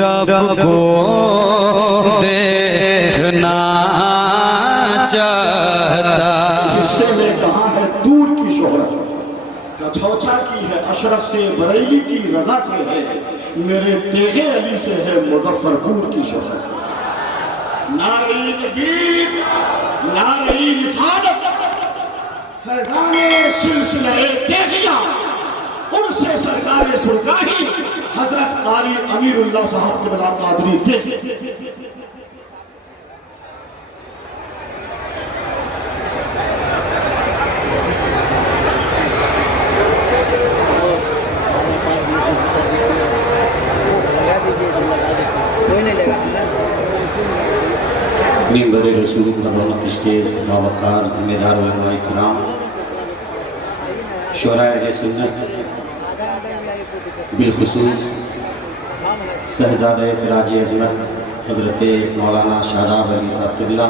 रब को देखना चाहता। इससे में कहा है दूर की शोहरत, कछौचा की है अशरफ से, बरेली की रजा से है, मेरे तेगे अली से है मुजफ्फरपुर की शोहरत। नारे तकबीर, नारे रिसालत, फैज़ाने सिलसिले तेगिया, उनसे सरकार सुरगाही हजरत कारी अमीरुल्लाह साहब क़िबला कादरी तेगी। मिंबर रसूल स्टेज बावकार जिम्मेदार उलमाए किराम, शोराए सुन्नत, बिलखुसूस शहजादा सिराज अज़मत हज़रत मौलाना शादाब अली साहब क़िबला,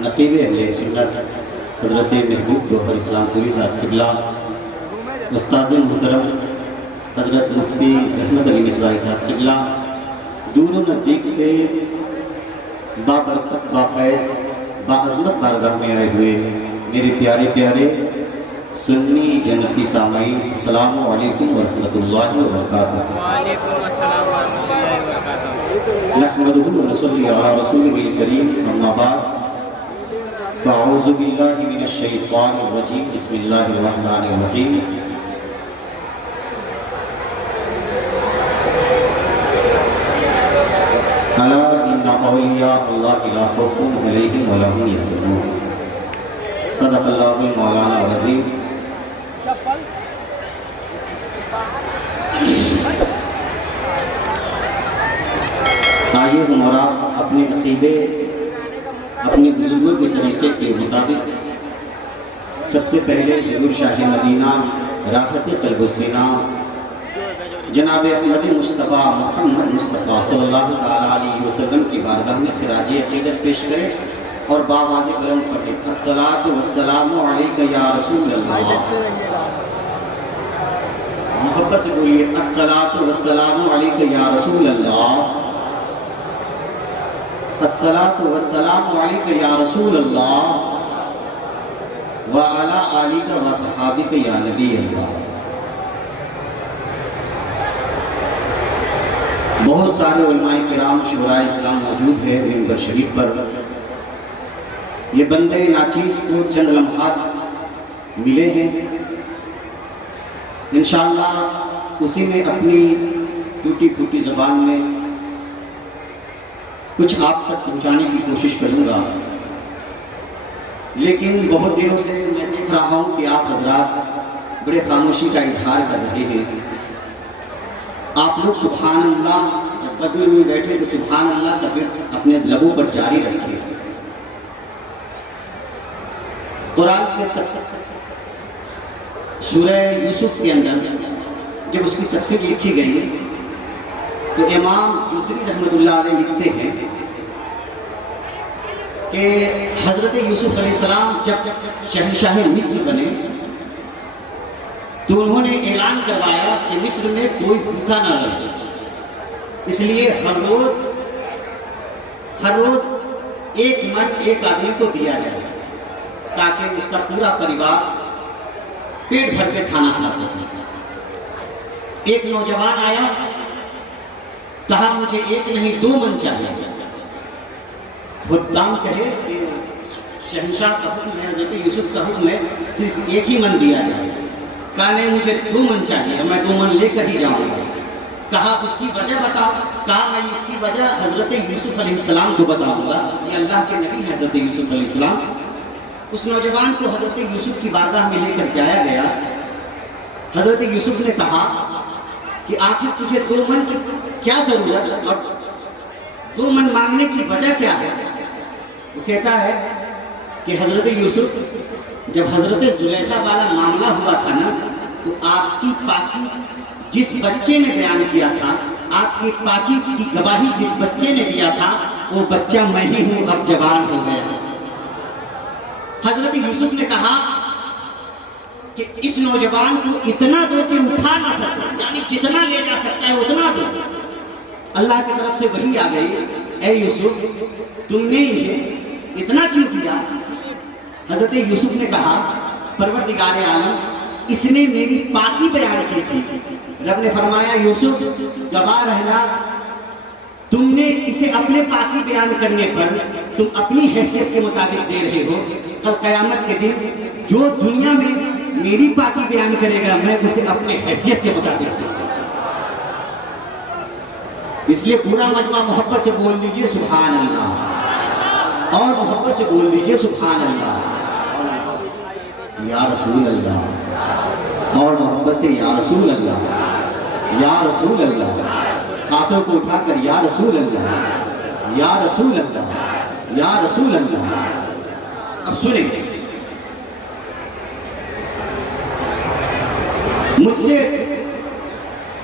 नक़ीब अहले सुन्नत हज़रत महबूब गौहर इस्लामपुरी साहब क़िबला, उस्ताद मुहतरम हज़रत मुफ्ती रहमत अली मिसबाही साहब क़िबला, दूर व नज़दीक से बाबरकत बाफ़ैज़ बाअज़मत बारगाह में आए हुए मेरे प्यारे प्यारे सुन्नी जन्नती सामाईन, अस्सलामु अलैकुम व रहमतुल्लाहि व बरकातुहू। नहमदुहु व नसल्ली अला रसूलिहिल करीम, अम्मा बाद, फ़अऊज़ु बिल्लाहि मिनश शैतानिर रजीम, बिस्मिल्लाहिर रहमानिर रहीम। अला इन्ना औलिया अल्लाहि ला खौफुन अलैहिम व ला हुम यहज़नून। सदक़ल्लाहुल मौलाना अज़ीम। आइए हमारा अपने अक़ीदे, अपने बुजुर्गों के तरीक़े के मुताबिक सबसे पहले हुज़ूर शाह मदीना राहत क़ल्ब व सीना जनाब अहमद मुस्तफ़ा मोहम्मद मुस्तफ़ा सल्लल्लाहु अलैहि वसल्लम की बारगाह में ख़िराज अक़ीदत पेश करें और बावाज़ बुलंद पढ़े, अस्सलातु वस्सलामु अलैका या रसूल अल्लाह। मोहब्बत से बोलिए, अस्सलातु वस्सलामु अलैका या रसूल अल्लाह, अस्सलातु वस्सलामु अलैका या रसूल अल्लाह व अला आलिका व सहाबिका या नबी अल्लाह। बहुत सारे उलमाए किराम शुराए इस्लाम मौजूद है मिंबर शरीफ पर। ये बंदे नाचीज़ को चंद लम्हात मिले हैं, इंशाअल्लाह उसी में अपनी टूटी फूटी ज़बान में कुछ आप तक पहुँचाने की कोशिश करूँगा। लेकिन बहुत दिनों से मैं देख रहा हूँ कि आप हजरात बड़े खामोशी का इजहार कर रहे हैं। आप लोग सुभान अल्लाह जब बज़्म में बैठे तो सुभान अल्लाह का विर्द अपने लबों पर जारी रखिए। कुरान के सूरह यूसुफ के अंदर जब उसकी तफसीर लिखी गई तो इमाम जूसरी रहमतुल्लाह अलैह लिखते हैं कि हज़रत यूसुफ अलैहिस्सलाम जब शहंशाह मिस्र बने तो उन्होंने ऐलान करवाया कि मिस्र में कोई भूखा ना रहे, इसलिए हर रोज एक मन एक आदमी को दिया जाए ताकि उसका पूरा परिवार पेट भर के खाना खा सके। एक नौजवान आया, कहा मुझे एक नहीं दो मन चाहिए। खुदाम कहे कि शहंशाह का हुक्म है, हज़रत यूसुफ का हुक्म है सिर्फ एक ही मन दिया जाए। कहा नहीं मुझे दो मन चाहिए, मैं दो मन लेकर ही जाऊंगा। कहा उसकी वजह बताओ। कहा मैं इसकी वजह हज़रत यूसुफ अलैहिस्सलाम को बताऊंगा, ये अल्लाह के नबी हज़रत यूसुफ अलैहिस्सलाम। उस नौजवान को हज़रत यूसुफ की बारगाह में लेकर जाया गया। हज़रत यूसुफ ने कहा कि आखिर तुझे दो मन की क्या ज़रूरत और दो मन मांगने की वजह क्या है? वो कहता है कि हज़रत यूसुफ जब हज़रत ज़ुलेखा वाला मामला हुआ था ना, तो आपकी पाकी जिस बच्चे ने बयान किया था, आपकी पाकी की गवाही जिस बच्चे ने दिया था, वो बच्चा मैं ही हूँ, अब जवान हो गया। हज़रत यूसुफ ने कहा कि इस नौजवान को इतना दो कि उठा ना सकता, यानी जितना ले जा सकता है उतना दो। अल्लाह की तरफ से वही आ गई, ए यूसुफ तुमने इन्हें इतना क्यों किया? हजरत यूसुफ ने कहा, परवरदिगार आलम इसने मेरी पाकी बयान की थी। रब ने फरमाया, यूसुफ गवाह रहना, तुमने इसे अपने पाकी बयान करने पर तुम अपनी हैसियत के मुताबिक दे रहे हो। कल क़यामत के दिन जो दुनिया में मेरी पाकी बयान करेगा, मैं उसे अपने हैसियत के मुताबिक दूंगा। इसलिए पूरा मजमा मोहब्बत से बोल दीजिए सुभान अल्लाह, और मोहब्बत से बोल दीजिए सुभान अल्लाह, या रसूल अल्लाह, और मोहब्बत से या रसूल अल्लाह, या रसूल अल्लाह। हाथों को उठाकर या रसूल अल्लाह, या रसूल अल्लाह, या रसूल अल्लाह। अब सुने, मुझसे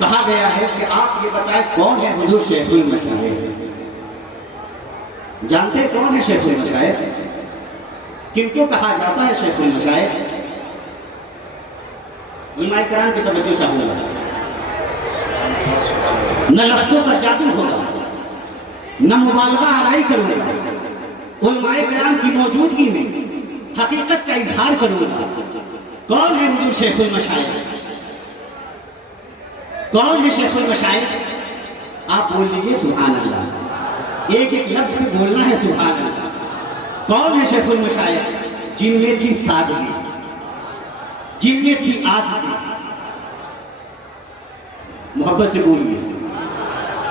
कहा गया है कि आप ये बताएं कौन है हुजूर शेखुल मशाइख? जानते हैं कौन है शेखुल मशाइख? किनको कहा जाता है शेखुल मशाइख? उलमाए किराम की तवज्जो चाहूंगा, न लफ्ज़ों का जादू होगा, न मुबालगा आराई करूंगा, उलमाए किराम की मौजूदगी में हकीकत का इजहार करूंगा। कौन है हुजूर शेखुल मशाइख? कौन है शेखुल मशाइख? आप बोल लीजिए सुभान अल्लाह, एक एक लफ्ज पे बोलना है सुभान अल्लाह। कौन है शेखुल मशाइख? जिनमें थी सादगी, जिनमें थी आज़िज़ी। मोहब्बत से बोलिए,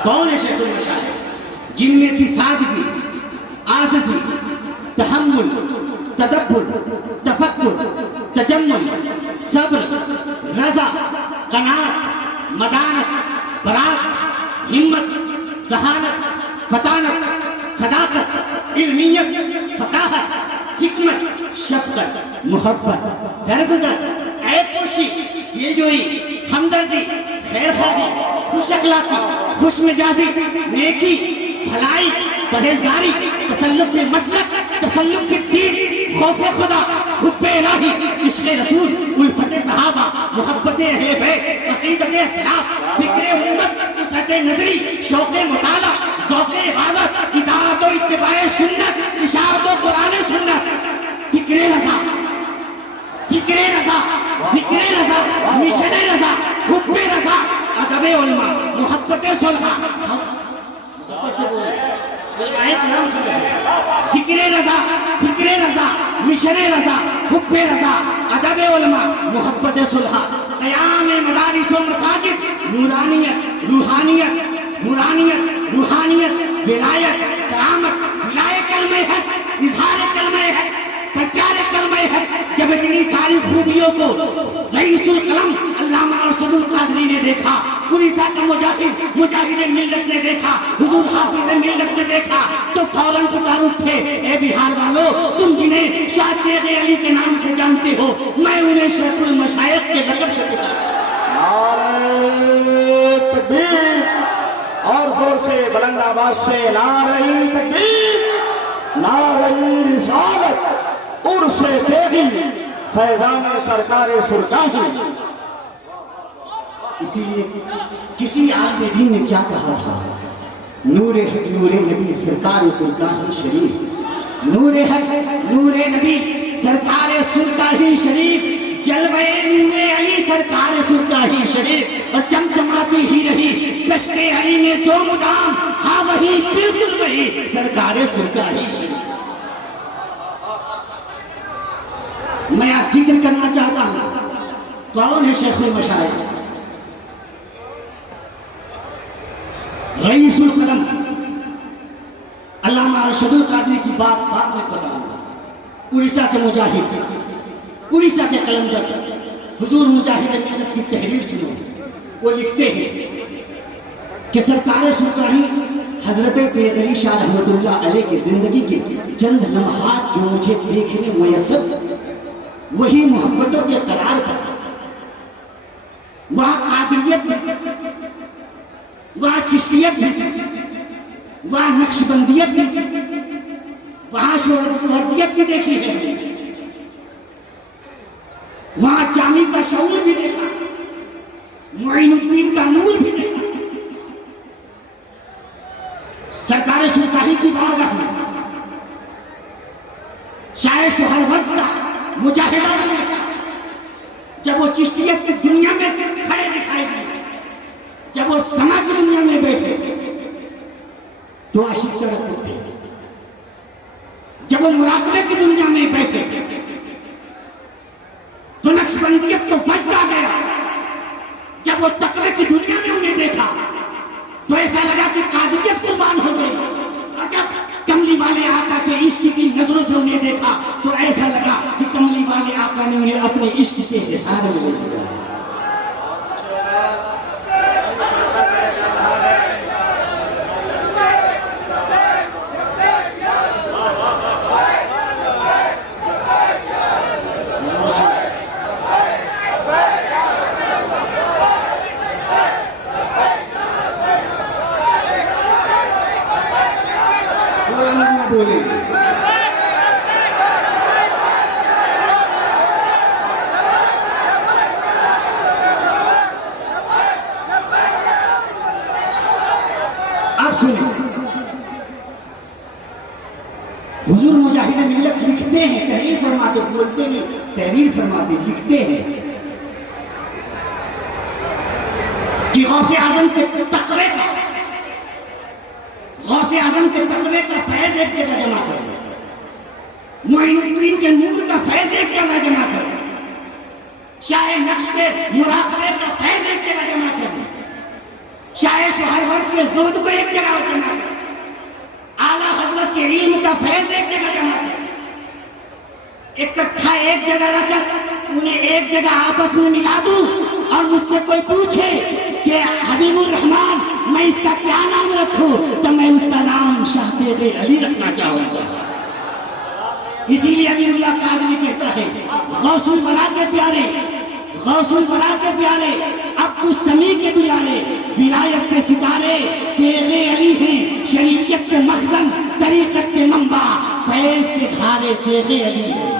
कौन है शेखुल मशाइख? जिनमें थी सादगी, आज़िज़ी, तहम्मुल, तदब्बुर, तफक्कुर, तजम्मुल, सब्र, रज़ा, क़नाअत, मदानत, बरात, हिम्मत, ज़हानत, फतानत, सदाकत, इल्मियत, फ़काहत, हिकमत, शफ़क़त, मोहब्बत, दरगुज़र, ऐब-पोशी, दिलजोई, हमदर्दी, खैरख़्वाही, खुश अख़लाक़ी, खुश मिजाजी, नेकी, भलाई, परहेज़गारी, तसल्लुक़ मसलक, तसल्लुक़ दीन, खौफ़ खुदा, हुब्ब इलाही, इश्क़ रसूल, उल्फ़त सहाबा, मोहब्बत अहले बैत, अक़ीदत सलाफ़, फ़िक्र उम्मत, वसअत नज़री, शौक़ मुताला, ज़ौक़ इबादत, इताअत व इत्तिबाए सुन्नत, इशाअत व कुरान सुन्नत, फ़िक्र रज़ा, फ़िक्र रज़ा, ज़िक्र रज़ा, मिशन रज़ा, हुब्ब रज़ा, अदब उलमा, मोहब्बत सुलहा। ज़िक्र रज़ा, फ़िक्र रज़ा, मिशन रज़ा, हुब्ब रज़ा, अदब उलमा, मोहब्बत सुलहा। क़याम मदारिस व मसाजिद, नूरानियत, रूहानियत, नूरानियत, रूहानियत, विलायत, करामत, विलाय कलमे है, इज़हार कलमे है, प्रचार कलमे है। जब इतनी सारी खूबियों को रईसुल कलम अल्लामा अरशदुल क़ादरी ने देखा, उड़ीसा का मुजाहिद मिल्लत ने देखा, हुजूर हाफिज़ मिल्लत ने देखा, तो फौरन पुकार उठे, ए बिहार वालों, तुम जिन्हें शाह तेग़ अली के नाम से जानते हो, मैं उन्हें शेखुल मशाइख के लक़ब से पुकारता नारे तकबीर, और जोर से बुलंद आवाज से नारे तकबीर, नारे रिसालत, उर्से तेगी, फैज़ान सरकार सुरकाही। इसीलिए किसी आलिम दीन ने क्या कहा था? नूरे हक नूरे नबी सरकार सुरकाही शरीफ, नूरे हक नूरे नबी सरकार सुरकाही शरीफ, जलवे नूरे अली सरकार सुरकाही शरीफ। और चमचमाती ही रही दश्ते अली में जो मुदाम, हाँ वही बिल्कुल वही सरकार सुरकाही शरीफ। मैं आज जिक्र करना चाहता हूं, कौन है शेखुल मशाइख? रईसुल कलम अल्लामा अरशदुल क़ादरी की बात बाद में बताऊंगा। उड़ीसा के मुजाहिद, उड़ीसा के कलंदर, हुजूर मुजाहिद मिल्लत की तहरीर सुनो। वो लिखते हैं कि सरकार सुरकाही हजरत तेग़री शाह रहमतुल्लाह अलैह की जिंदगी के चंद लम्हात जो मुझे देखने मुयस्सर, वही मोहब्बतों के करार पर, वहाँ कादरियत में, वहाँ चिश्तियत में, वहाँ नक्शबंदियत में, वहाँ शोहरवर्दियत भी देखी है, वहाँ जामी का शऊर भी देखा, मुईनुद्दीन का नूर भी देखा। सरकार सुल्तानी की बारगाह में शायर सुहरवर्द का मुजाहिदा ने जब वो चिश्तियत की दुनिया में खड़े दिखाई दिए, जब वो समा की दुनिया में बैठे तो आशिक तड़प उठे, जब वो मुराकबे की दुनिया में बैठे तो नक्शबंदियत को वजद आ गया, जब वो तकवे की दुनिया में उन्हें देखा तो ऐसा लगा कि कादिरियत कुर्बान हो गई, और जब कमली वाले आका के इश्क की नजरों से उन्हें देखा तो ऐसा लगा कि कमली वाले आका ने उन्हें अपने इश्क के हिसार में ले लिया। बोले अब सुनो, हुजूर मुजाहिद मिल्लत लिखते हैं, तहरीर फरमाते, बोलते नहीं, तहरीर फरमाते, लिखते हैं कि गौसे आजम के तकवे का, गौसे आजम के तकवे का फैज एक जगह जमा कर, मोइनुद्दीन के नूर का फैज एक जगह जमा कर, शाह नक्श के मुराकबे का फैज एक जगह जमा कर, शाह सुहरवर्द के ज़ुहद को एक जगह जमा कर, आला हजरत के इल्म का फैज एक जगह जमा कर, इकट्ठा एक जगह रखकर उन्हें एक जगह आपस में मिला दूं और मुझसे कोई पूछे कि हबीबुर रहमान मैं इसका क्या नाम रखूं, तो मैं उसका नाम शाह तेगे अली रखना चाहूंगा। इसीलिए अमीरुल्लाह कादरी कहता है, गौसुल वरा के प्यारे, गौसुल वरा के प्यारे, अब्दुस समी के दुलारे, विलायत के सितारे तेगे अली हैं, शरीयत के मखज़न, तरीक़त के मंबा, फैज़ के धारे तेगे अली है।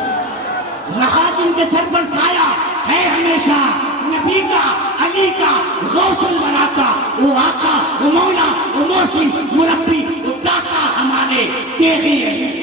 रहा जिनके सर पर साया है हमेशा नबी का, अली का, गौसुल वरा का, वो आका, वो मौला, वो मौसी, मुरब्बी, वो दाता हमारे तेगे अली है।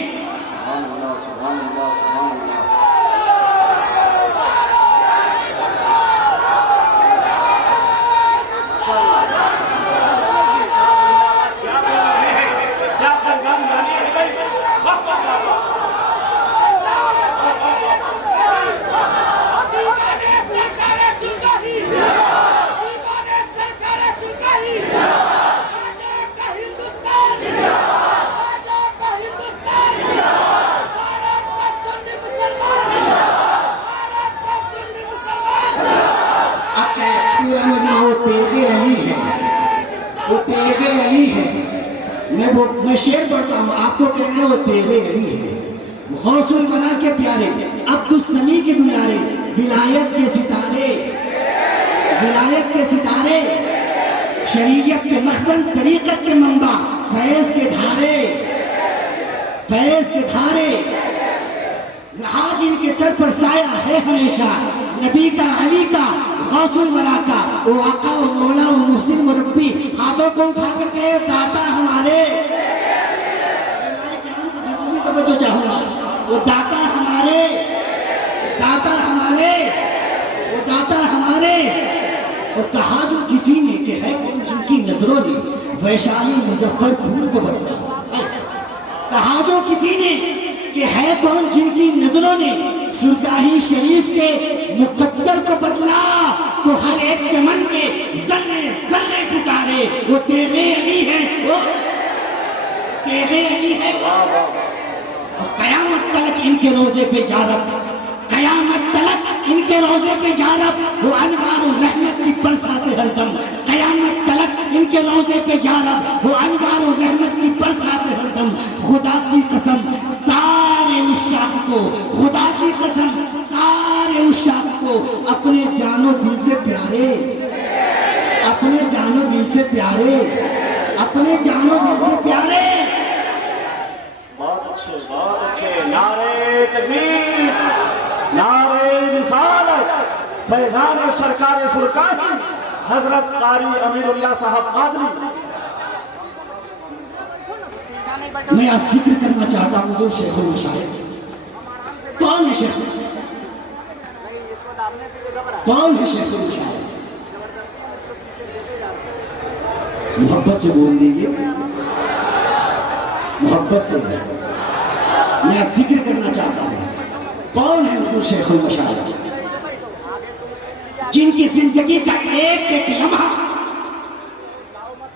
मैं शेर पढ़ता हूँ, आपको कहना है वो तेगे अली है। गौसुल वरा के प्यारे, अब्दुस समी के दुलारे, विलायत के सितारे, विलायत के सितारे, शरीयत के मखज़न, तरीक़त के मंबा, फैज़ के धारे, फैज़ के धारे, रहा जिनके सर पर साया है हमेशा नबी का, अली का, गौसुल वरा का, वो आका, वो मौला, वो मुहसिन, मुरब्बी, हाथों को उठा कर के दाता हमारे, तो चाहूंगा वो दाता हमारे, दाता हमारे, वो दाता हमारे। और कहा जो किसी ने कि है कौन जिनकी नजरों ने वैशाली मुजफ्फरपुर को बदला, कहा जो किसी ने कि है कौन जिनकी नजरों ने सुरगाही शरीफ के मुकद्दर को बदला, तो हर एक चमन के जर्रे जर्रे पुकारे वो तेगे अली है, वो तेगे अली है। और कयामत तलक इनके रोजे पे जा रब, कयामत तलक इनके रोजे पे जा रब, वो अनवार रहमत की बरसाते हरदम, कयामत तलक इनके रोजे पे जा रब, वो अनवार रहमत की बरसाते हरदम। खुदा की कसम सारे उशाक को, खुदा की कसम सारे उशाक को अपने जानो दिल से प्यारे, अपने जानो दिल से प्यारे, अपने जानो दिल से प्यारे। बहुत अच्छे नारे तकबीर, नारे रिसालत, फैजान सरकार सुल्तानी हजरत कारी अमीरुल्लाह साहब कादरी। मैं आज जिक्र करना चाहता हूँ जो शेखुल मशाइख। कौन है शेख? कौन है शेखुल मशाइख? मोहब्बत से बोल दीजिए, मोहब्बत से। मैं आज जिक्र करना चाहता हूँ कौन है हुजूर शेखुल मशाइख, जिनकी जिंदगी का एक एक लम्हा,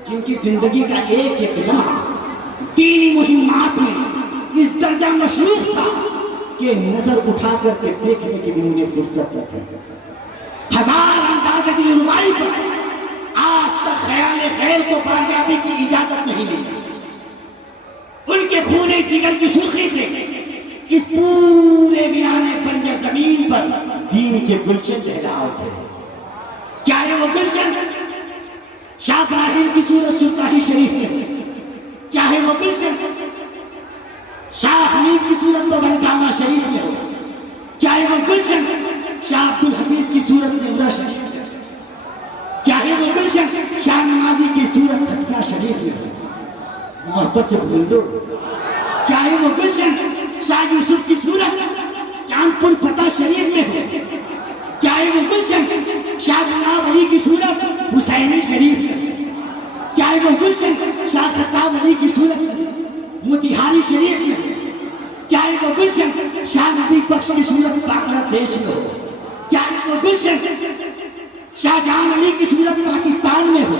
जिनकी जिंदगी का एक एक लम्हा दीनी मुहिम्मात में इस दर्जा मशरूफ था कि नजर उठा करके देखने की भी उन्हें फुर्सत न थी। हजार अंदाज़े दिलरुबाई पर आज तक ख्याल गैर को बारियाबी की इजाजत नहीं मिली। उनके खूने जिगर की सुर्खी से इस पूरे वीराने बंजर जमीन पर दीन के गुलशन लहरा उठे। चाहे वो गुलशन शाह इब्राहिम की सूरत सुल्तानी शरीफ में, चाहे वो गुलशन शाह हमीद की सूरत बंगामा शरीफ में हो, चाहे वो गुलशन शाह अब्दुल हफीज की सूरत निमरा शरीफ में, चाहे वो गुलशन शाह नमाजी की सूरत खतना शरीफ में हो। मोहब्बत से भूल दो। चाहे वो गुलशन शाह यूसुफ की सूरत चांदपुर फतेह शरीफ में हो, चाहे वो गुलशन शाह जनाब अली की सूरत हुसैनी शरीफ में, चाहे वो गुलशन शाह खत्ताब अली की सूरत मोतिहारी शरीफ में, चाहे वो गुलशन शाह नबी बख्श की सूरत बांग्लादेश में हो, चाहे वो गुलशन शाहजहां अली की सूरत पाकिस्तान में हो।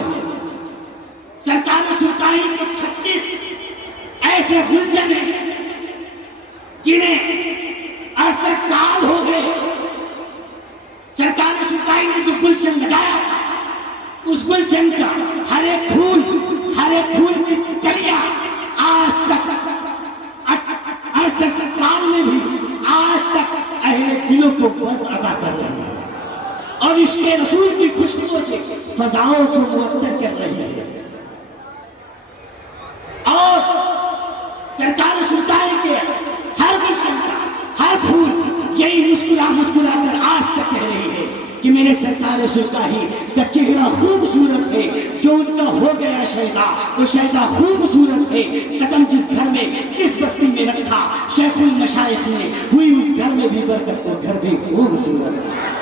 सरकार सुल्तानी के 36 ऐसे गुलशन हैं जिन्हें 68 साल हो गए। सरकार सुल्तानी ने जो गुलशन लगाया उस गुलशन का हर एक फूल की कलियां आज तक 68 साल में भी आज तक अहले दिलों को बस अदा कर रही है और इसके रसूल की खुशबू से फजाओं को मुअत्तर कर रही है। और सरकार सुल्तानी के हर गुलशन का हर फूल यही मुस्कुरा कर आज तक कह रही है कि मेरे सरकार सुल्तानी का चेहरा खूबसूरत है, जो उनका हो गया शैदा वो शैदा खूबसूरत है। कदम जिस घर में जिस बस्ती में रखा शेखुल मशाइख ने, हुई उस घर में भी बरकत, वो घर भी खूबसूरत है।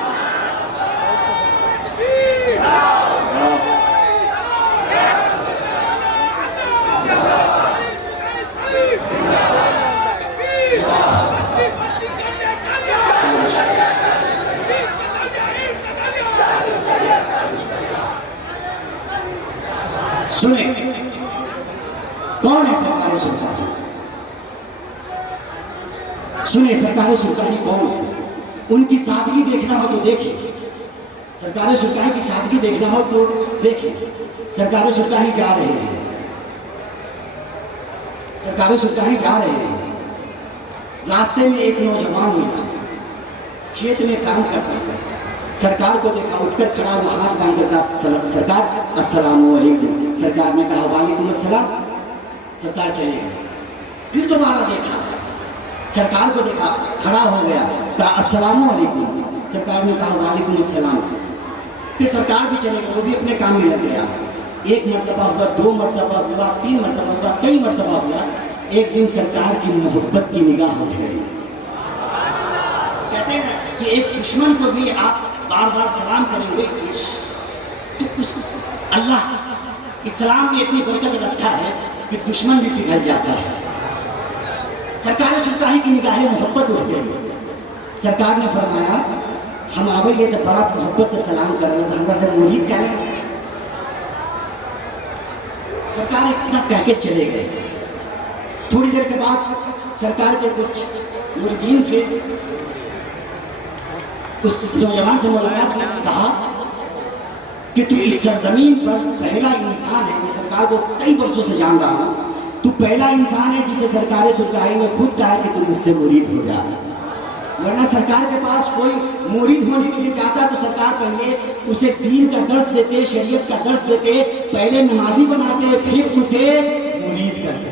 सुने कौन है सरकार सुल्तानी? सुने सरकार सुल्तानी कौन है? उनकी सादगी देखना हो तो देखें। सरकार सुल्तानी की सादगी देखना हो तो देखें। सरकार सुल्तानी जा रहे हैं, सरकार सुल्तानी जा रहे हैं। रास्ते में एक नौजवान मिला, खेत में काम करता था। सरकार को देखा, उठकर खड़ा हुआ, हाथ बांधकर कहा सरकार अस्सलाम वालेकुम। सरकार ने कहा वालेकुम अस्सलाम। सरकार चले गए। फिर दोबारा देखा, सरकार को देखा, खड़ा हो गया, कहा अस्सलाम वालेकुम। सरकार ने कहा वालेकुम अस्सलाम। फिर सरकार भी चले गए, वो भी अपने काम में लग गया। एक मर्तबा हुआ, 2 मर्तबा हुआ, 3 मर्तबा हुआ, कई मर्तबा हुआ। एक दिन सरकार की मोहब्बत की निगाह उठ गई। कहते हैं कि एक दुश्मन को भी आप बार बार सलाम करेंगे तो उसको अल्लाह इस्लाम में इतनी बरकत रखा है कि दुश्मन भी पिघल जाता है। सरकार सुल्तानी की निगाहें मोहब्बत उठ गई। सरकार ने फरमाया हम आवे ये तो बड़ा मोहब्बत से सलाम कर रहे हैं, हमरा से मुरीद करें। सरकार इतना कह के चले गए। थोड़ी देर के बाद सरकार के कुछ मुरीदीन थे, उस नौजवान से मुलाकात ने कहा कि तू इस सरजमीन पर पहला इंसान है। मैं सरकार को कई वर्षों से जान रहा हूँ, तू पहला इंसान है जिसे सरकार सुल्तानी ने खुद कहा कि तू मुझसे मुरीद हो जा। वरना सरकार के पास कोई मुरीद होने के लिए जाता तो सरकार पहले उसे दीन का दर्स देते, शरीयत का दर्स देते, पहले नमाजी बनाते, फिर उसे मुरीद करते।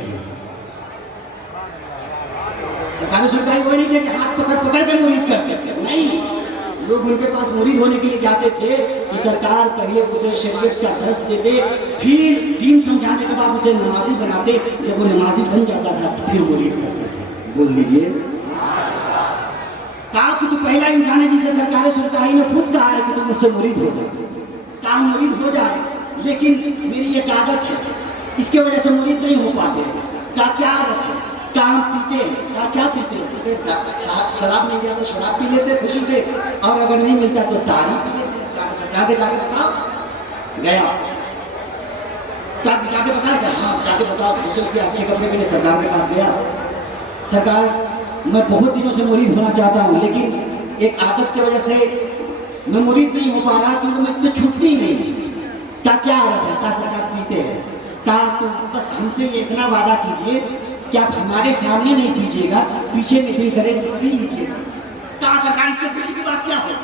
सरकार सुल्तानी कोई नहीं थे कि हाथ पकड़ पकड़ कर मुरीद करते, नहीं, लोग उनके पास मुरीद होने के लिए जाते थे तो सरकार पहले उसे शरीयत का दर्स देते, फिर दीन समझाने के बाद उसे नमाजी बनाते। जब वो नमाजी बन जाता था तो फिर मुरीद करते थे। बोल दीजिए। कहा कि तू पहला इंसान है जिसे सरकार सुल्तानी ने खुद कहा है कि तुम मुझसे मुरीद हो जाए। काम मुरीद हो जाए, लेकिन मेरी एक आदत है, इसके वजह से मुरीद नहीं हो पाते। क्या आदत है? काम पीते हैं। क्या पीते हैं? शराब मिल गया तो शराब पी लेते खुशी से, और अगर नहीं मिलता तो तारी पी लेते। सरकार के जाके बताओ। गया जाके बताया, हाँ जाके बताओ। दूसरे के अच्छे कपड़े के लिए सरकार के पास गया। सरकार, मैं बहुत दिनों से मुरीद होना चाहता हूँ, लेकिन एक आदत की वजह से मैं मुरीद नहीं हो पा रहा, क्योंकि मुझसे छूटती नहीं। क्या आदत है? क्या सरकार पीते हैं? तो बस हमसे ये इतना वादा कीजिए कि आप हमारे सामने नहीं पीजिएगा, पीछे में दिल करे तो पी लीजिएगा। कहा सरकार, इससे खुशी की बात क्या है?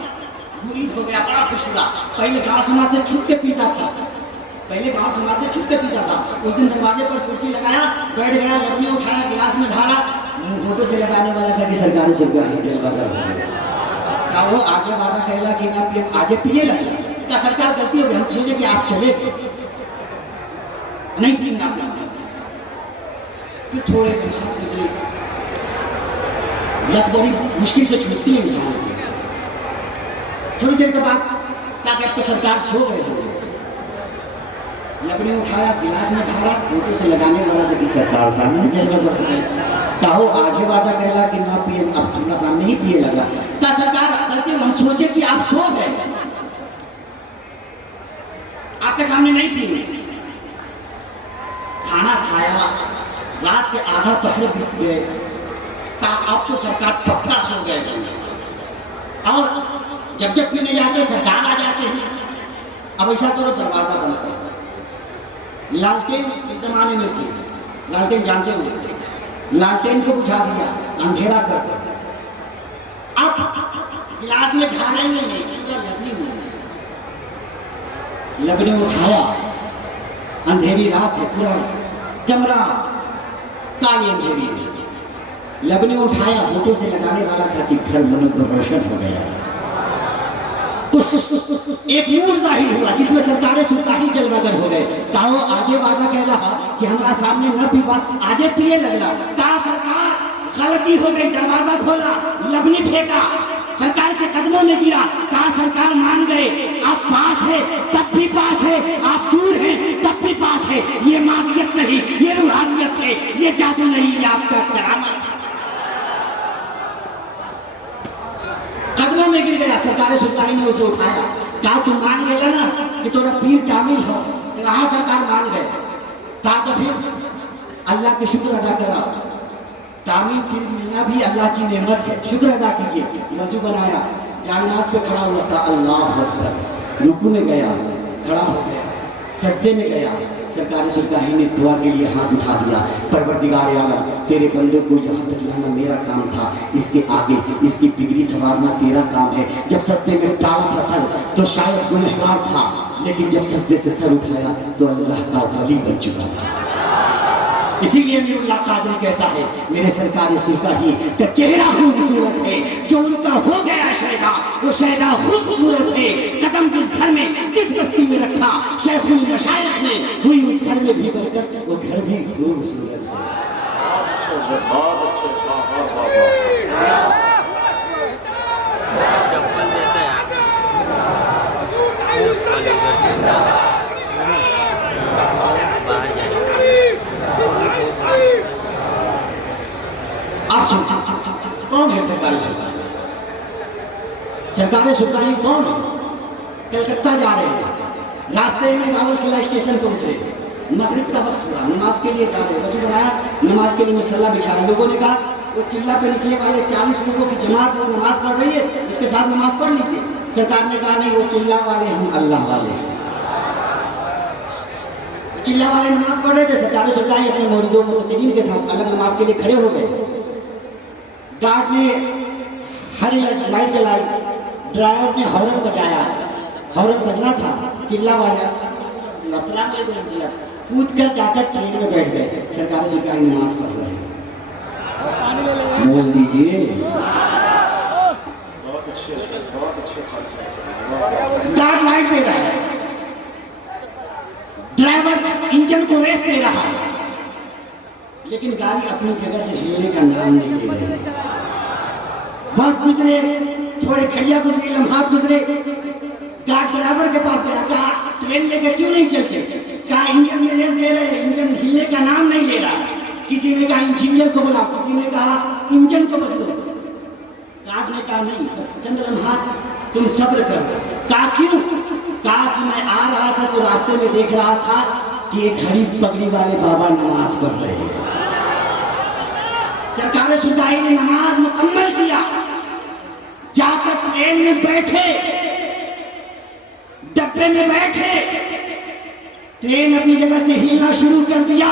मुरीद हो गया, बड़ा खुश हुआ। पहले गांव समाज से छूट के पीता था, उस दिन दरवाजे पर कुर्सी लगाया, बैठ गया, लकड़ी उठाया, गिलास में धारा, फोटो से लगाने वाला था कि सरकारी सुविधा है जलवा कर। वो आगे वादा कहला कि आप आगे पिए लगे। क्या सरकार गलती हो गई? हम सोचे कि आप चले नहीं पिएंगे आपके साथ। फिर थोड़े लत बड़ी मुश्किल से छूटती है इंसान की। थोड़ी देर के बाद क्या कहते तो सरकार सो गए हो। लकड़ी उठाया, गिलास में ढाला, फोटो से लगाने वाला था कि सरकार सामने चलेगा। कहो आगे वादा कहला कि ना पिए, अब तुम्हारा सामने ही पिए लगा। क्या सरकार गलती, हम सोचे कि आप सो गए, आपके सामने नहीं पिए। खाना खाया, रात के आधा पहर बीत गए। अब तो सरकार पक्का सो गए। और जब पीने जाते सरकार आ जाते हैं। अब ऐसा करो, दरवाजा बंद करो। लालटेन इस जमाने में थी, लालटेन जानते होंगे। लालटेन को बुझा दिया, अंधेरा कर दो। अब गिलास में ढालेंगे नहीं, लकड़ी उठाया, अंधेरी रात है, पूरा कमरा काली अंधेरी है। लबने उठाया, फोटो से लगाने वाला था कि घर मनोबल रोशन हो गया। एक नूर जाहिर हुआ जिसमें सरकारें सुल्तानी जलवागर हो गए। कहो आजे वादा कहला कि हमारा सामने न पीवा, आजे पिए लगला। कहा सरकार गलती हो गई, दरवाजा खोला, लबनी फेंका, सरकार के कदमों में गिरा। कहा सरकार मान गए, आप पास है तब भी पास है, आप दूर हैं तब भी पास है। ये मादियत नहीं, ये रूहानियत है, ये जादू नहीं, ये आपका करामत। कदमों में गिर गया। सरकार सुल्तानी ने उसे उठाया। कहा तुम मान गए ना कि तोरा पीर कामिल हो? कहा सरकार मान गए। कहा तो फिर अल्लाह के शुक्र अदा करा। कामिल पीर मिलना भी अल्लाह की नेमत है, शुक्र अदा कीजिए। वजू बनाया, जानिमाज पे खड़ा हुआ था, अल्लाह अकबर। रुकू में गया, खड़ा हो गया, सजदे में गया। सरकार सुल्तानी ने दुआ के लिए हाथ उठा दिया। परवरदिगार आलम, तेरे बंदे को यहाँ तक लाना मेरा काम था, इसके आगे इसकी बिगड़ी संवारना तेरा काम है। जब सजदे में डाला था सर तो शायद गुनहगार था, लेकिन जब सजदे से सर उठाया तो अल्लाह का वली बन चुका था। इसीलिए मीरुल्लाह कादरी कहता है, मेरे सरकार सुल्तानी का चेहरा खूबसूरत है, जो उनका हो गया शैदा, वो शैदा खूबसूरत है। कदम जिस घर में, जिस बस्ती में रखा शेखुल मशाइख ने, हुई उस घर में भी बरकत, वो घर भी खूबसूरत है। कौन है सरकारी सुल्तानी? सरकारी सुल्तानी कौन है? कलकत्ता जा रहे हैं, रास्ते में रावल किला स्टेशन पर उतरे, मगरिब का वक्त हुआ, नमाज के लिए जा रहे, वजू बनाया, नमाज के लिए मसल्ला बिछाया। लोगों ने कहा वो चिल्ला पे निकले वाले 40 लोगों की जमात वो नमाज पढ़ रही है, उसके साथ नमाज पढ़ लीजिए। सरकार ने कहा नहीं, वो चिल्ला वाले हम अल्लाह वाले हैं। चिल्ला वाले नमाज पढ़ रहे थे, सरकार सुल्तानी अपने मौजूदों मुतकीन के साथ अलग नमाज के लिए खड़े हो गए। गार्ड ने हरी लाइट जलाई, ड्राइवर ने हॉर्न बजाया, हॉर्न बजना था। चिल्ला वाले अस्सलाम वालेकुम कूद कर जाकर ट्रेन में बैठ गए। सरकारी सुल्तानी नमाज पढ़ रहे हैं। बोल दीजिए। बहुत अच्छे, बहुत अच्छे। गार्ड लाइट दे रहा है, ड्राइवर इंजन को रेस दे रहा है, लेकिन गाड़ी अपनी जगह से हिलने का नाम नहीं ले रही। वक्त गुजरे, थोड़े घड़िया गुजरे, लम्हात गुजरे, गार्ड ड्राइवर के पास गया, कहा ट्रेन लेके क्यों नहीं चलते? कहा इंजन में रेस दे रहे हैं, इंजन हिलने का नाम नहीं ले रहा। किसी ने कहा इंजीनियर को बुलाओ, किसी ने कहा इंजन को बदलो। गार्ड ने कहा नहीं, बस चंद लम्हात तुम सब्र करो। कहा क्यों? कहा कि मैं आ रहा था तो रास्ते में देख रहा था कि एक घड़ी पगड़ी वाले बाबा नमाज पढ़ रहे हैं। सरकार सुधाई ने नमाज मुकम्मल किया, जाकर ट्रेन में बैठे, डब्बे में बैठे, ट्रेन अपनी जगह से हिलना शुरू कर दिया,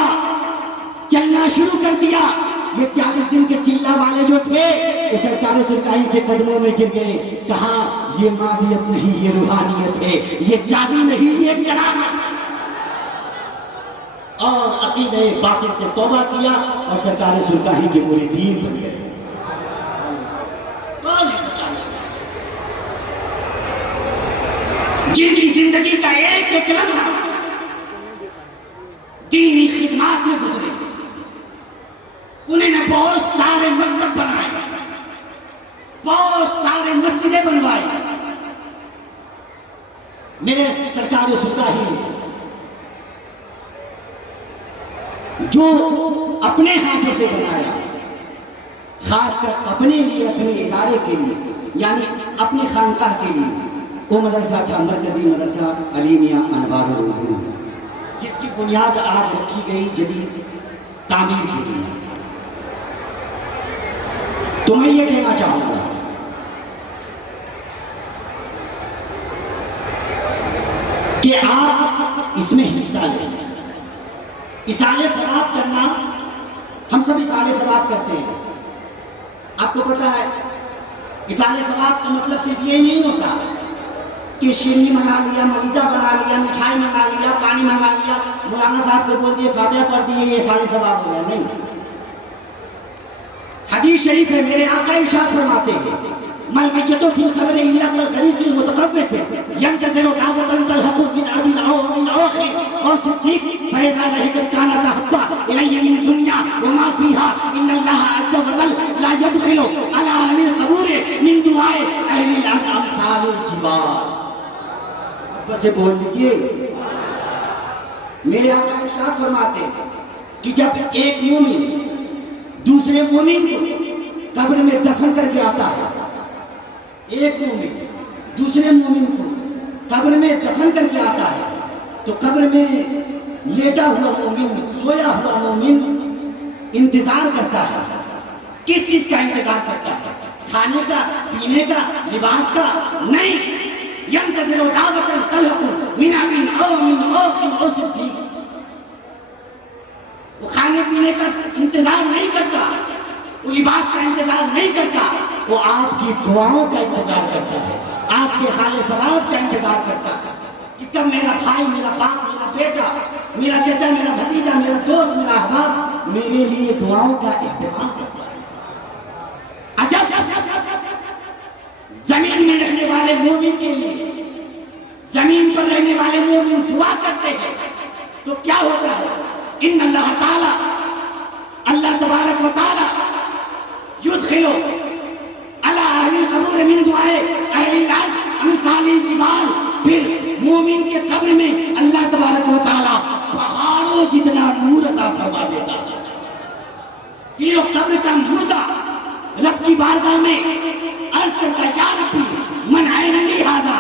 चलना शुरू कर दिया। ये 40 दिन के चिल्ला वाले जो थे वो सरकार सुधाई के कदमों में गिर गए। कहा ये मादियत नहीं, ये रूहानियत है, ये जादू नहीं, ये करामत। और अकीदे बातिल से तौबा किया और सरकार सुल्तानी के पूरे दीन बन गए। कौन है सरकार सुल्तानी? जिनकी जिंदगी का एक लम्हा दीनी खिदमत में गुजरे, उन्होंने बहुत सारे मकतब बनाए, बहुत सारे मस्जिदें बनवाई। मेरे सरकार सुल्तानी जो अपने हाथों से बनाया, खासकर अपने लिए, अपने इदारे के लिए, यानी अपनी खानकाह के लिए, वो मदरसा था मरकजी मदरसा अली मियां अनवारुल उलूम, जिसकी बुनियाद आज रखी गई जदीद तामीर के लिए। तो मैं ये कहना चाहूंगा कि आप इसमें हिस्सा लें। इसाले सवाब करना, हम सब इसाले सवाब करते हैं। आपको पता है इसाले सवाब का मतलब सिर्फ ये नहीं होता कि शीरनी मंगा लिया, मलीदा बना लिया, मिठाई मंगा लिया, पानी मंगा लिया, मौलाना साहब को बोल दिए, फातिहा पढ़ दिए, ये इसाले सवाब हो गया। नहीं, हदीस शरीफ है, मेरे आका इरशाद फरमाते हैं, मल मय्यतु फिल क़ब्र इल्ला कल ग़रीक़िल मुतक़व्विस यंतज़िरु दावतन तलहक़ु मिन अबिन औ मिन औख़ि औ सिद्दीक़ फ़इज़ा लहिक़त कानत अहब्बा इलैहि मिन दुन्या व मा फ़ीहा इन्नल्लाह अज़्ज़ व जल्ल ला यदख़िलु अला अहलिल क़बूरि मिन दुआए अहलिल अर्द अमसालिल जिबाल। बस बोल दीजिए, मेरे आका इरशाद फरमाते हैं कि जब एक मोमिन दूसरे मोमिन को कब्र में दफन करके आता है, एक मोमिन दूसरे मोमिन को कब्र में दफन करके आता है, तो कब्र में लेटा हुआ मोमिन, सोया हुआ मोमिन इंतजार करता है। किस चीज का इंतजार करता है? खाने का, पीने का, लिबास का? नहीं, यंतज़िरु दावतन तलहक़ु मिन अबिन औ मिन औख़िन औ सिद्दीक़। वो खाने पीने का इंतजार नहीं करता, वो लिबास का इंतजार नहीं करता, वो आपकी दुआओं का इंतजार करता है, आपके साले सवाब का इंतजार करता है कि कब मेरा भाई, मेरा बाप, मेरा बेटा, मेरा चचा, मेरा भतीजा, मेरा दोस्त, मेरा अहबाब मेरे लिए दुआओं का इस्तेमाल करता है। अजब, जमीन में रहने वाले मोमिन के लिए, जमीन पर रहने वाले मोमिन दुआ करते हैं तो क्या होता है? इन्नल्लाह ताला, अल्लाह तबारक व ताला युदखिलु अला अहलिल क़बूर मिन दुआए अहलिल अर्द अमसालिल जिबाल। फिर मोमिन के कब्र में अल्लाह तबारक व ताला पहाड़ों जितना नूर अता फरमा देता है। फिर वो कब्र का मुर्दा रब की बारगाह में अर्ज करता है, या रब्बी मन आयन ली हाज़ा,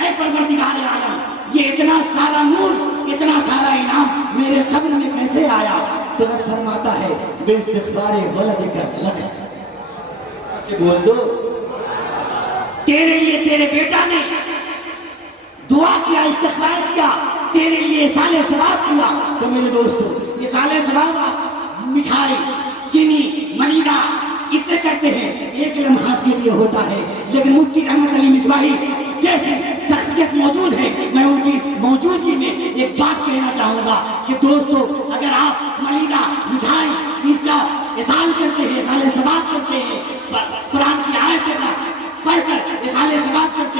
ऐ परवरदिगार आलम, ये इतना सारा नूर, इतना सारा इनाम मेरे कब्र में कैसे आया? तो रब फरमाता है, बेइस्तिग़फ़ार वलदिका लक, से बोल दो, तेरे लिए तेरे बेटा ने दुआ किया, इस्तिग़फ़ार किया, तेरे लिए साले सवाब किया। तो मेरे दोस्तों, ये साले सवाब आप मिठाई, चीनी, मलीदा इससे करते हैं, एक लम्हा के लिए होता है। लेकिन मुफ्ती रहमत अली मिसबाही जैसे शख्सियत मौजूद है, मैं उनकी मौजूदगी में एक बात कहना चाहूँगा कि दोस्तों, अगर आप मलीदा, मिठाई इसका इसाल करते हैं, इसाले सवाब करते हैं, कुरान की आयतों का पढ़कर इसाले सवाब करते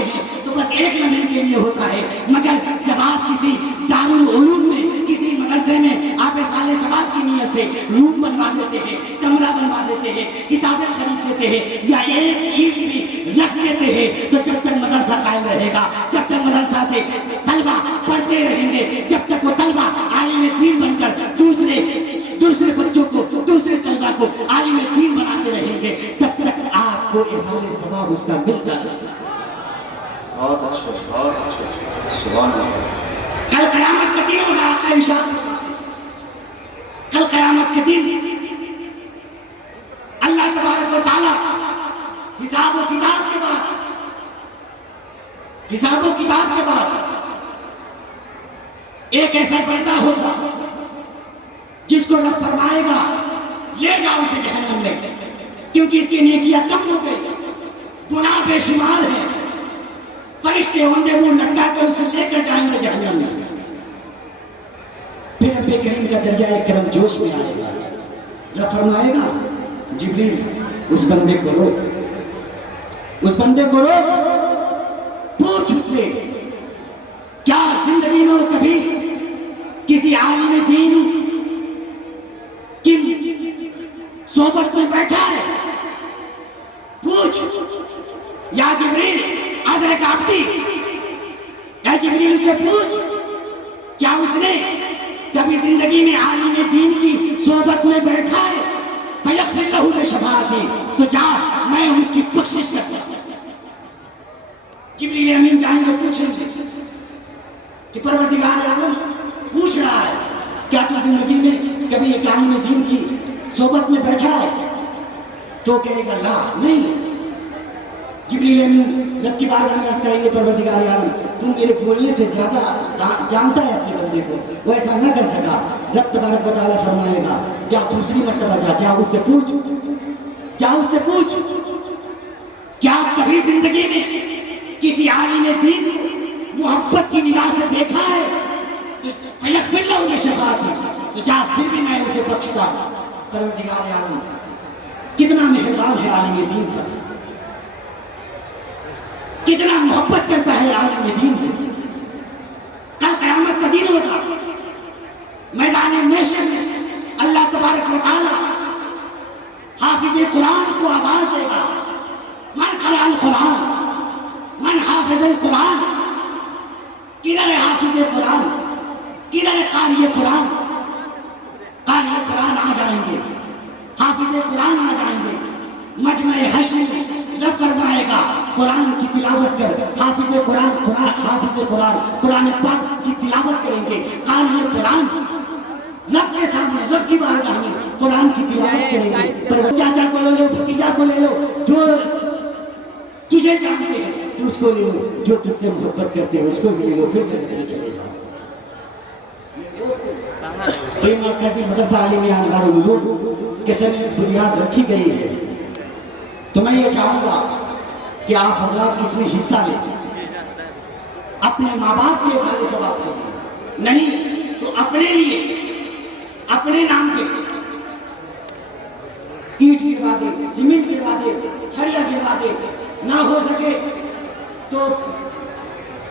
है, मगर जब आप किसी दारुल उलूम में, किसी मदरसे में आप साले सवाब की नीयत से रूम बनवा देते हैं, कमरा बनवा देते हैं, किताबें खरीद देते हैं या एक ईंट भी रख देते हैं, तो जब तक मदरसा कायम रहेगा, जब तक मदरसा से तलबा पढ़ते रहेंगे, जब तक वो तलबा आलिम दीन बनकर दूसरे बच्चों को, दूसरे तलबा को आलिम दीन बनाते रहेंगे, तब तक आपको एहसास सवाब उसका मिलता रहेगा। बहुत अच्छे सुभान अल्लाह। कल क़यामत का दिन होगा आका इरशाद, कल क़यामत के दिन अल्लाह तबारक व तआला हिसाब व किताब के बाद एक ऐसा बंदा होगा जिसको रब फरमाएगा ले जाओ उसे जहन्नम में, क्योंकि इसकी नेकियां कम हो गई, गुनाह बेशुमार है, फरिश्ते होंगे मुंह लटका कर उसे लेकर जाएंगे जहन्नम में। फिर रब्बे करीम का दरिया करम जोश में आएगा, रब फरमाएगा जिब्रील उस बंदे को रोक, उस बंदे को रोक, पूछ उससे क्या जिंदगी में वो कभी किसी आलिम दीन की सोबत में बैठा है, पूछ या जिब्रील अदरक आब्दी, या जिब्रील उससे पूछ क्या उसने कभी जिंदगी में आलिम दीन की सोबत में बैठा है, फयग़फ़िर लहू बिशफ़ाअती, तो जा मैं उसकी बख्शिश कर। जिब्रील अमीन जाएंगे, पूछेंगे कि परवरदिगार आलम पूछ रहा है क्या तू जिंदगी में कभी एक आलिम दीन की सोबत में बैठा है, तो कहेगा ला नहीं। जिब्रील अमीन रब की बारगाह में अर्ज़ करेंगे परवरदिगार आलम तुम मेरे बोलने से ज्यादा जानता है अपने बंदे को, वो ऐसा न कर सका। रब तबारक व तआला फरमाएगा जा दूसरी मर्तबा जा उससे पूछ, जा उससे पूछ क्या कभी जिंदगी में किसी आलिम दीन मोहब्बत की निगाह से देखा है, तो फयग़फ़िर लहू बिशफ़ाअती, तो जा फिर भी मैं उसे बख्शता। परवरदिगार आलम कितना मेहरबान है आलिम दीन पर, कितना मोहब्बत करता है आलिम दीन से। कल क़यामत का दिन होगा, मैदान महशर में अल्लाह तबारक व तआला हाफिज़ कुरान को आवाज देगा, मन क़रअल कुरान, मन हाफिज़ल कुरान, किधर है हाफिज़ कुरान, किधर है क़ारी कुरान। क़ारी कुरान आ जाएंगे, हाफिज़ कुरान आ जाएंगे, मजमे हश्र में रब फरमाएगा कुरान की तिलावत कर, हाफिज़ कुरान कुरान पाक की तिलावत करेंगे, क़ारी कुरान रब के सामने, रब की बारगाह में कुरान की तिलावत करेंगे। पर चाचा को ले लो, भतीजा को ले लो, जो तुझे जानते हैं तो उसको ले लो, जो तुझसे मोहब्बत करते हैं उसको भी ले लो, फिर चले जाओ। तो मरकज़ी मदरसा आलिम अनवारुल उलूम के समय बुनियाद रखी गई है, तो मैं ये चाहूँगा कि आप हज़रात इसमें हिस्सा लें, अपने माँ बाप के साथ सवाब करें, नहीं तो अपने लिए, अपने नाम पे ईंट गिरवा दे, सीमेंट गिरवा दे, छड़िया गिरवा दे, ना हो सके तो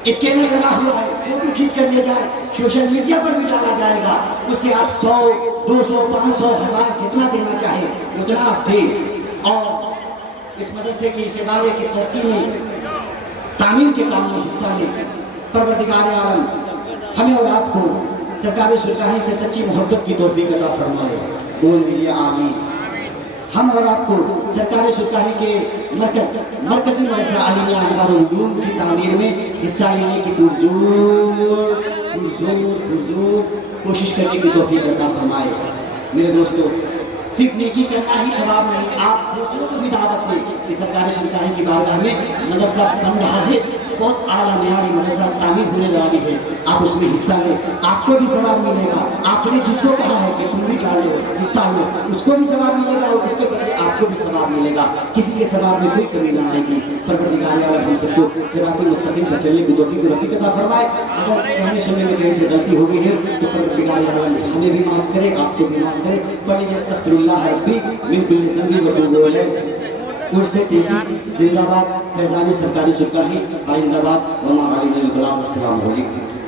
स्कैनर लगा हुआ है, फोटो खींच कर ले जाए, सोशल मीडिया पर भी डाला जाएगा, उससे आप 100, 200, 500, 1000 जितना देना चाहे उतना आप दें, और इस मदरसे के इस इदारे की तरक्की में, तामीर के काम में हिस्सा लें। परवरदिगार आलम हमें और आपको सरकारी सुल्तानी से सच्ची मोहब्बत की तौफीक अता फरमाए, बोल दीजिए आमीन। हम और आपको सरकारी सुल्तानी के मरकज़ी मदरसा आलिम अनवारुल उलूम की तामीर में हिस्सा लेने की पुरज़ोर कोशिश करने की तौफीक अता फरमाए। मेरे दोस्तों, सिर्फ नेकी करना ही सवाब नहीं, आप दूसरों को भी दावत दें कि सरकारी सुल्तानी की बारगाह में मदरसा बन रहा है, बहुत आला मेयारी मदरसा तामीर होने वाली है, आप उसमें हिस्सा लें, आपको भी सवाब मिलेगा। आपने जिसको कहा है कि तुम भी डालो, हिस्सा लो, उसको भी सवाब मिलेगा और उसके बदले आपको भी सवाब मिलेगा, किसी के सवाब में कोई कमी ना आएगी। परवरदिगार आलम हम सबको सिरात मुस्तकीम पर चलने की तौफीक रफ़ीक अता फरमाए। अगर कहने सुनने में कहीं से गलती हो गई है तो परवरदिगार आलम हमें भी माफ़ करे, आपको भी माफ़ करे। पढ़िए अस्तग़फिरुल्लाह रब्बी मिन कुल्लि ज़ंबी व तूबू इलैह। उर्से टीकी जिंदाबाद, फैजानी सरकारी सुरकारी आइंदाबाद, वमा अलैना अल बलाग। अस्सलाम वालेकुम।